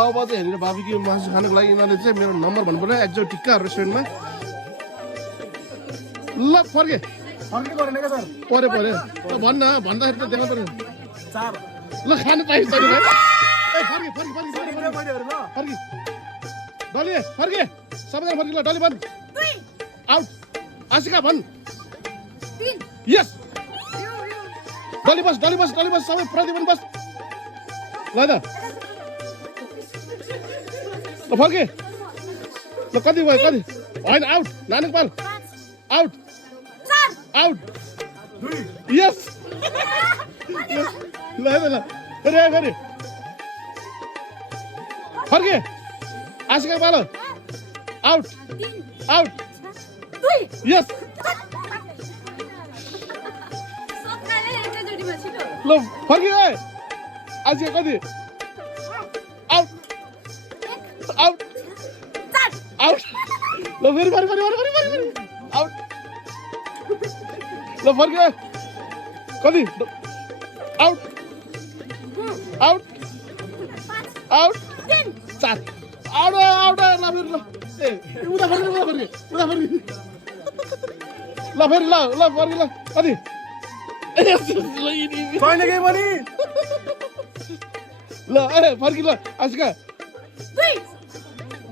अब चाहिँ हेरेर बाबीको मासु खानको लागि यिनीहरूले चाहिँ मेरो नम्बर भन्नु पर्यो एक्जो टिक्का रेस्टुरेन्टमा ल फर्के पर्यो पर्यो ल भन्न भन्दाखेरि त देखाउनु पर्यो ल खानु पाइन्छ फर्के फर्के फर्के फर्के डली फर्के सबैजना फर्के ल डली भन् आउट आशिका भन् यस डली बस सबै प्रतिबन्ध बस ल त ल फर्के ल कति भयो कति होइन आउट नानी पाल आउट आउट यस ल ल गरे गरे फर्के आशिका पाल आउट आउट यस ल फर्के आशिका कति आउट आउट आउट ल फेरि फेरि फेरि फेरि फेरि आउट ल फर्के कति out out out 4 out out ल फेरि ल ए उता फर्के ल फेरि ल फर्के ल कति छैन केही पनि ल ए फर्की ल आशिका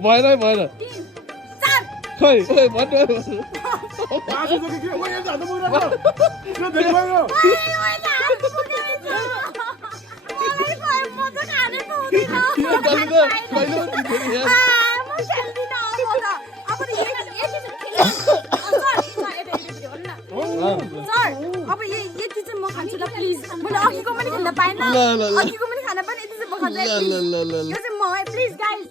भएन भएन खै भन्नु अब यति चाहिँ म खान्छु ल प्लिज मैले अघिको पनि खान पाएन अघिको पनि खान पाएन यति चाहिँ म खान्छु यो चाहिँ म है प्लिज गाइस